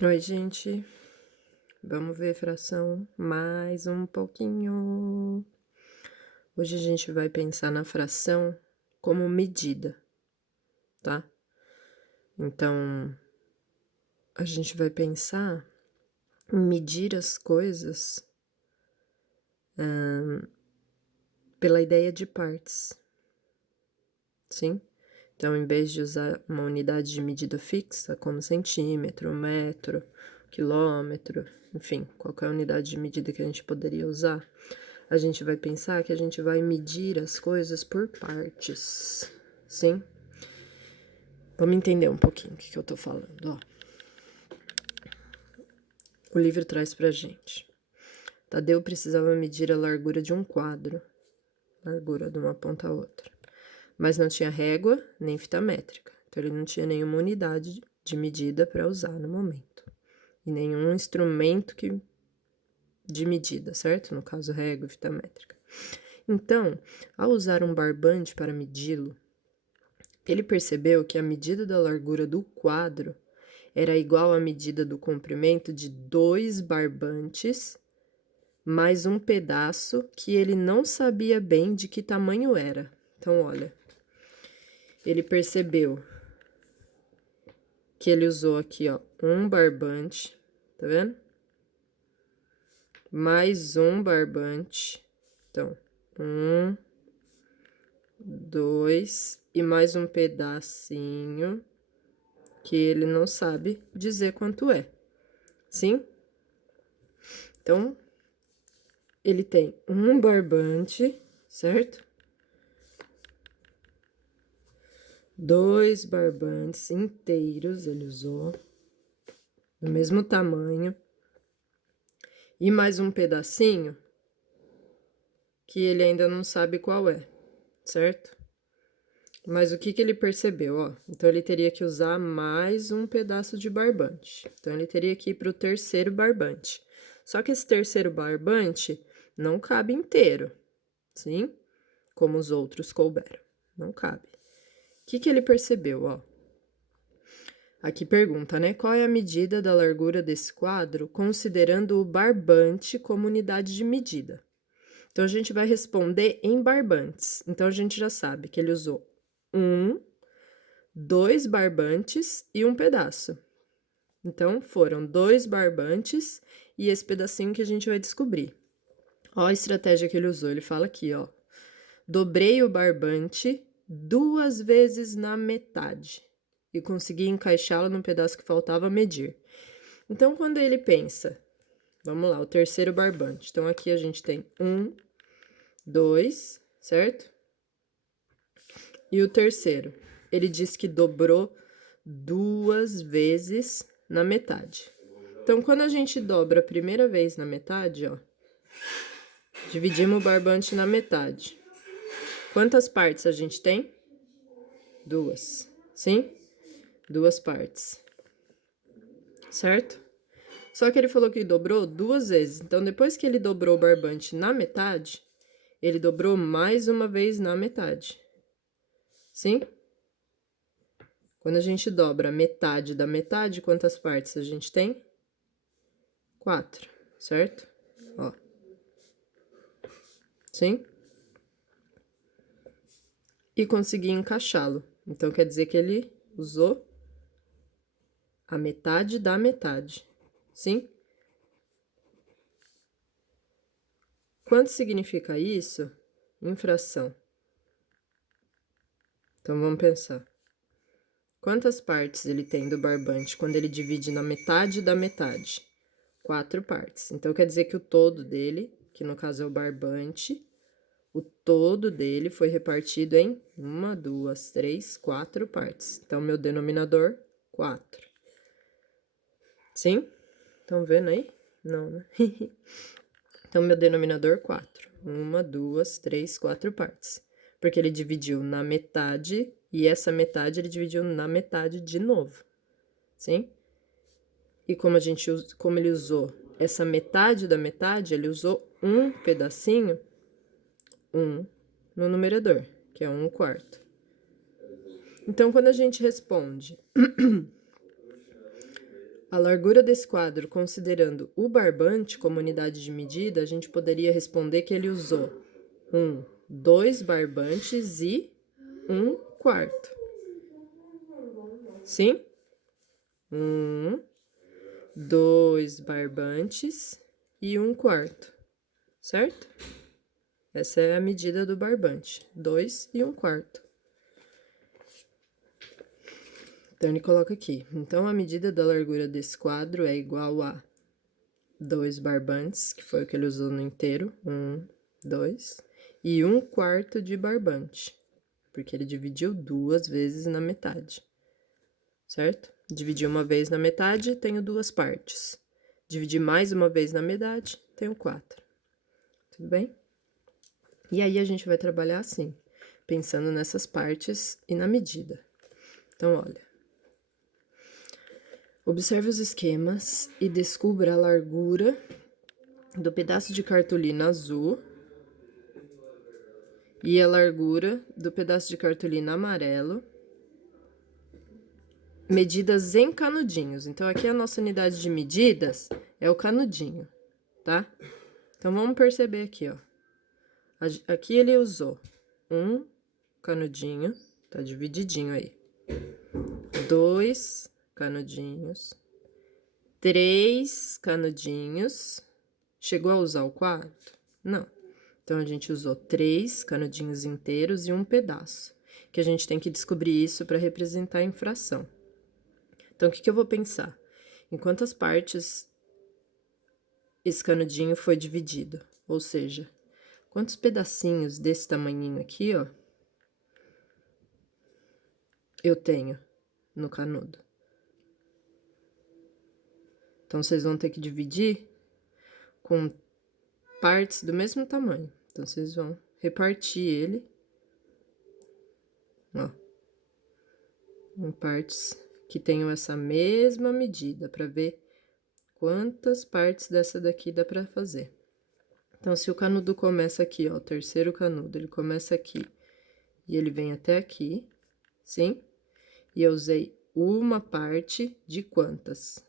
Oi, gente. Vamos ver fração mais um pouquinho. Hoje a gente vai pensar na fração como medida, tá? Então, a gente vai pensar em medir as coisas pela ideia de partes, sim? Então, em vez de usar uma unidade de medida fixa, como centímetro, metro, quilômetro, enfim, qualquer unidade de medida que a gente poderia usar, a gente vai pensar que a gente vai medir as coisas por partes, sim? Vamos entender um pouquinho o que eu tô falando, ó. O livro traz pra gente. Tadeu precisava medir a largura de um quadro, largura de uma ponta a outra, mas não tinha régua nem fita métrica, então ele não tinha nenhuma unidade de medida para usar no momento, e nenhum instrumento de medida, certo? No caso, régua e fita métrica. Então, ao usar um barbante para medi-lo, ele percebeu que a medida da largura do quadro era igual à medida do comprimento de 2 barbantes mais um pedaço que ele não sabia bem de que tamanho era. Então, olha, ele percebeu que ele usou aqui, ó, um barbante, tá vendo? Mais um barbante. Então, 1, 2 e mais um pedacinho que ele não sabe dizer quanto é. Sim? Então, ele tem um barbante, certo? 2 barbantes inteiros ele usou, do mesmo tamanho, e mais um pedacinho que ele ainda não sabe qual é, certo? Mas o que ele percebeu, ó? Então ele teria que usar mais um pedaço de barbante. Então ele teria que ir para o terceiro barbante. Só que esse terceiro barbante não cabe inteiro, sim? Como os outros couberam. Não cabe. O que ele percebeu, ó? Aqui pergunta, né? Qual é a medida da largura desse quadro, considerando o barbante como unidade de medida? Então, a gente vai responder em barbantes. Então, a gente já sabe que ele usou 2 barbantes e um pedaço. Então, foram 2 barbantes e esse pedacinho que a gente vai descobrir. Ó a estratégia que ele usou. Ele fala aqui, ó. Dobrei o barbante 2 vezes na metade e consegui encaixá-lo no pedaço que faltava medir. Então, quando ele pensa, vamos lá, o terceiro barbante. Então, aqui a gente tem 2, certo? E o terceiro, ele diz que dobrou 2 vezes na metade. Então, quando a gente dobra a primeira vez na metade, ó, dividimos o barbante na metade. Quantas partes a gente tem? 2, sim? 2 partes, certo? Só que ele falou que dobrou 2 vezes. Então, depois que ele dobrou o barbante na metade, ele dobrou mais uma vez na metade. Sim? Quando a gente dobra metade da metade, quantas partes a gente tem? 4, certo? Ó. Sim? E consegui encaixá-lo. Então, quer dizer que ele usou a metade da metade. Sim? Quanto significa isso em fração? Então, vamos pensar. Quantas partes ele tem do barbante quando ele divide na metade da metade? 4 partes. Então, quer dizer que o todo dele, que no caso é o barbante, o todo dele foi repartido em 1, 2, 3, 4 partes. Então, meu denominador, 4. Sim? Estão vendo aí? Não, né? Então, meu denominador, 4. 1, 2, 3, 4 partes. Porque ele dividiu na metade e essa metade ele dividiu na metade de novo. Sim? E como ele usou essa metade da metade, ele usou um pedacinho, 1 no numerador, que é 1/4. Então, quando a gente responde a largura desse quadro, considerando o barbante como unidade de medida, a gente poderia responder que ele usou 2 barbantes e 1/4. Sim? 2 barbantes e 1/4, certo? Essa é a medida do barbante, 2 e 1/4. Então, ele coloca aqui. Então, a medida da largura desse quadro é igual a 2 barbantes, que foi o que ele usou no inteiro, 2, e 1/4 de barbante, porque ele dividiu 2 vezes na metade, certo? Dividi uma vez na metade, tenho 2 partes. Dividi mais uma vez na metade, tenho 4. Tudo bem? E aí, a gente vai trabalhar assim, pensando nessas partes e na medida. Então, olha. Observe os esquemas e descubra a largura do pedaço de cartolina azul e a largura do pedaço de cartolina amarelo, medidas em canudinhos. Então, aqui a nossa unidade de medidas é o canudinho, tá? Então, vamos perceber aqui, ó. Aqui ele usou 1 canudinho, tá divididinho aí. 2 canudinhos. 3 canudinhos. Chegou a usar o 4? Não. Então, a gente usou 3 canudinhos inteiros e 1 pedaço. Que a gente tem que descobrir isso para representar em fração. Então, o que eu vou pensar? Em quantas partes esse canudinho foi dividido? Ou seja, quantos pedacinhos desse tamanhinho aqui, ó, eu tenho no canudo? Então, vocês vão ter que dividir com partes do mesmo tamanho. Então, vocês vão repartir ele, ó, em partes que tenham essa mesma medida, para ver quantas partes dessa daqui dá para fazer. Então, se o canudo começa aqui, ó, o terceiro canudo, ele começa aqui e ele vem até aqui, sim? E eu usei uma parte de quantas?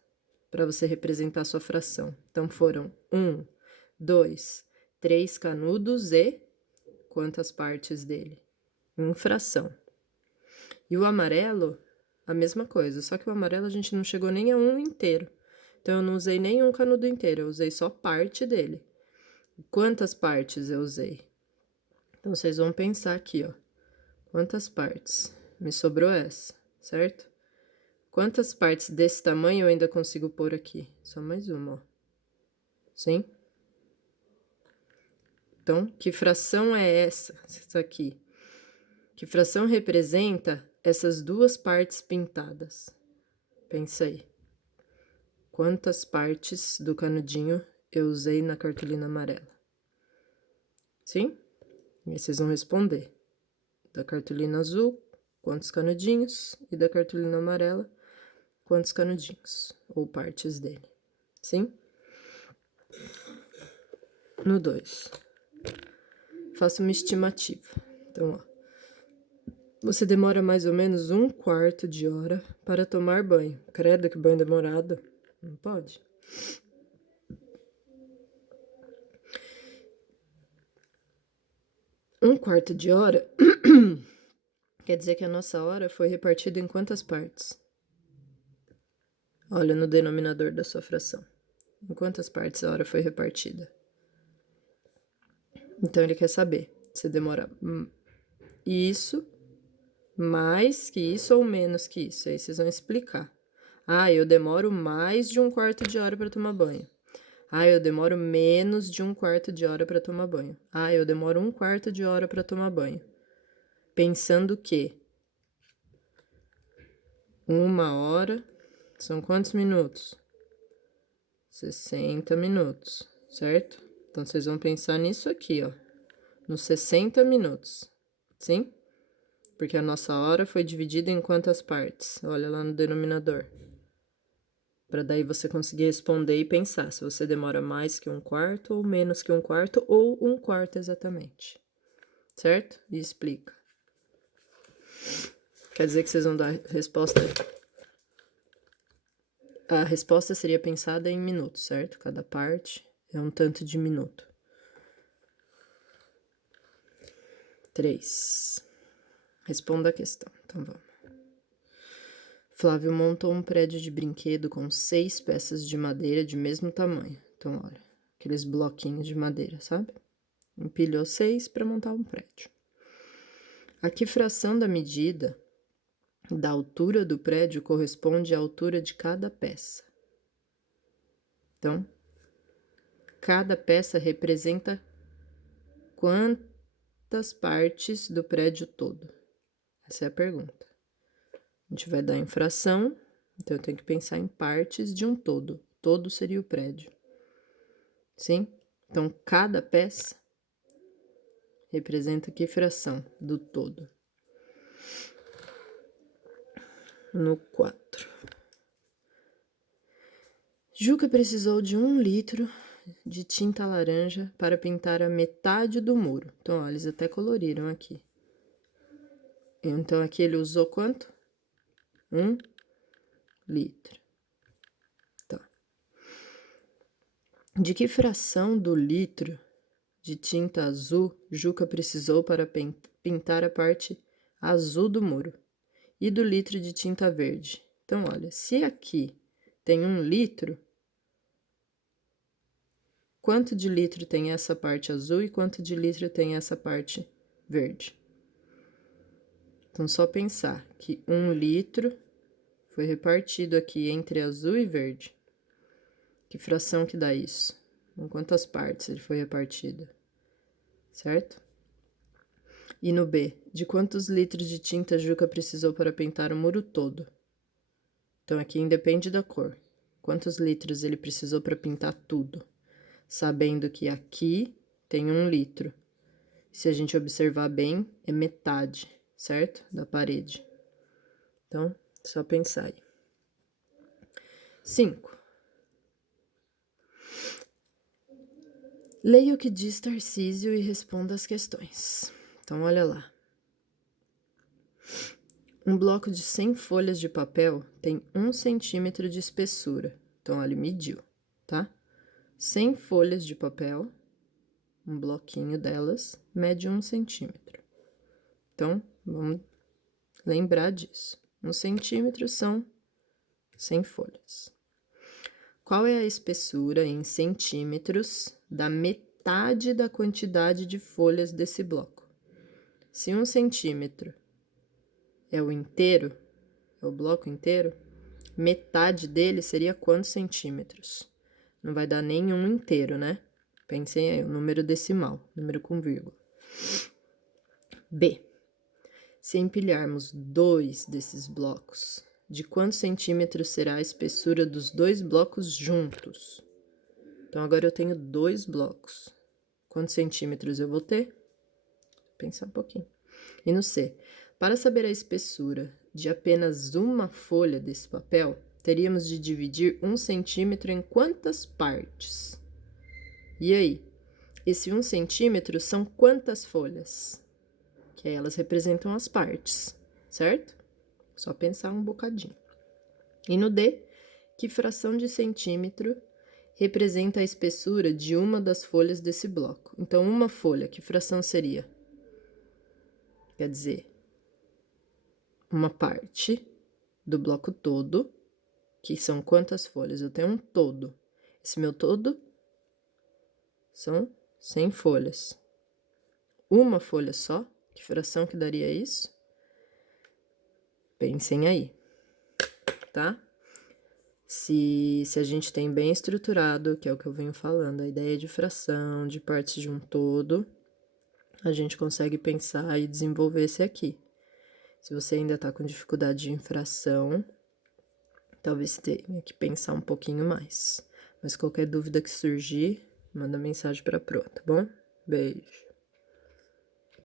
Para você representar a sua fração. Então, foram 1, 2, 3 canudos e quantas partes dele? Em fração. E o amarelo, a mesma coisa, só que o amarelo a gente não chegou nem a 1 inteiro. Então, eu não usei nem um canudo inteiro, eu usei só parte dele. Quantas partes eu usei? Então, vocês vão pensar aqui, ó. Quantas partes? Me sobrou essa, certo? Quantas partes desse tamanho eu ainda consigo pôr aqui? Só mais uma, ó. Sim? Então, que fração é essa? Essa aqui. Que fração representa essas 2 partes pintadas? Pensa aí. Quantas partes do canudinho eu usei na cartolina amarela? Sim? E vocês vão responder. Da cartolina azul, quantos canudinhos? E da cartolina amarela, quantos canudinhos? Ou partes dele. Sim? No 2. Faça uma estimativa. Então, ó. Você demora mais ou menos 1/4 de hora para tomar banho. Credo que banho demorado. Não pode. Um quarto de hora quer dizer que a nossa hora foi repartida em quantas partes? Olha no denominador da sua fração. Em quantas partes a hora foi repartida? Então, ele quer saber se demora isso, mais que isso ou menos que isso. Aí vocês vão explicar. Ah, eu demoro mais de 1/4 de hora para tomar banho. Ah, eu demoro menos de 1/4 de hora para tomar banho. Ah, eu demoro 1/4 de hora para tomar banho. Pensando que 1 hora são quantos minutos? 60 minutos, certo? Então, vocês vão pensar nisso aqui, ó. Nos 60 minutos, sim? Porque a nossa hora foi dividida em quantas partes? Olha lá no denominador. Para daí você conseguir responder e pensar se você demora mais que 1/4 ou menos que 1/4 ou 1/4 exatamente. Certo? E explica. Quer dizer que vocês vão dar resposta A resposta seria pensada em minutos, certo? Cada parte é um tanto de minuto. 3. Responda a questão. Então vamos. Flávio montou um prédio de brinquedo com 6 peças de madeira de mesmo tamanho. Então, olha, aqueles bloquinhos de madeira, sabe? Empilhou 6 para montar um prédio. A que fração da medida da altura do prédio corresponde à altura de cada peça? Então, cada peça representa quantas partes do prédio todo? Essa é a pergunta. A gente vai dar em fração, então eu tenho que pensar em partes de um todo. Todo seria o prédio. Sim? Então, cada peça representa que fração do todo? No 4. Juca precisou de 1 litro de tinta laranja para pintar a metade do muro. Então, ó, eles até coloriram aqui. Então, aqui ele usou quanto? 1 litro. Tá. De que fração do litro de tinta azul Juca precisou para pintar a parte azul do muro? E do litro de tinta verde? Então, olha, se aqui tem 1 litro, quanto de litro tem essa parte azul e quanto de litro tem essa parte verde? Então, só pensar que 1 litro foi repartido aqui entre azul e verde. Que fração que dá isso? Em quantas partes ele foi repartido? Certo? E no B, de quantos litros de tinta Juca precisou para pintar o muro todo? Então, aqui independe da cor. Quantos litros ele precisou para pintar tudo? Sabendo que aqui tem 1 litro. Se a gente observar bem, é metade, certo? Da parede. Então, só pensar aí. 5. Leia o que diz Tarcísio e responda as questões. Então, olha lá. Um bloco de 100 folhas de papel tem 1 centímetro de espessura. Então, olha, mediu, tá? 100 folhas de papel, um bloquinho delas, mede 1 centímetro. Então, vamos lembrar disso. 1 centímetro são 100 folhas. Qual é a espessura em centímetros da metade da quantidade de folhas desse bloco? Se 1 centímetro é o inteiro, é o bloco inteiro, metade dele seria quantos centímetros? Não vai dar nenhum inteiro, né? Pensem aí, o número decimal, número com vírgula. B. Se empilharmos 2 desses blocos, de quantos centímetros será a espessura dos 2 blocos juntos? Então, agora eu tenho 2 blocos. Quantos centímetros eu vou ter? Vou pensar um pouquinho. E no C. Para saber a espessura de apenas uma folha desse papel, teríamos de dividir 1 centímetro em quantas partes? E aí? Esse 1 centímetro são quantas folhas? Que aí elas representam as partes, certo? Só pensar um bocadinho. E no D, que fração de centímetro representa a espessura de uma das folhas desse bloco? Então, uma folha, que fração seria? Quer dizer, uma parte do bloco todo, que são quantas folhas? Eu tenho um todo. Esse meu todo são 100 folhas. Uma folha só, que fração que daria isso? Pensem aí, tá? Se a gente tem bem estruturado, que é o que eu venho falando, a ideia de fração, de partes de um todo, a gente consegue pensar e desenvolver esse aqui. Se você ainda tá com dificuldade de fração, talvez tenha que pensar um pouquinho mais. Mas qualquer dúvida que surgir, manda mensagem pra Pro, tá bom? Beijo.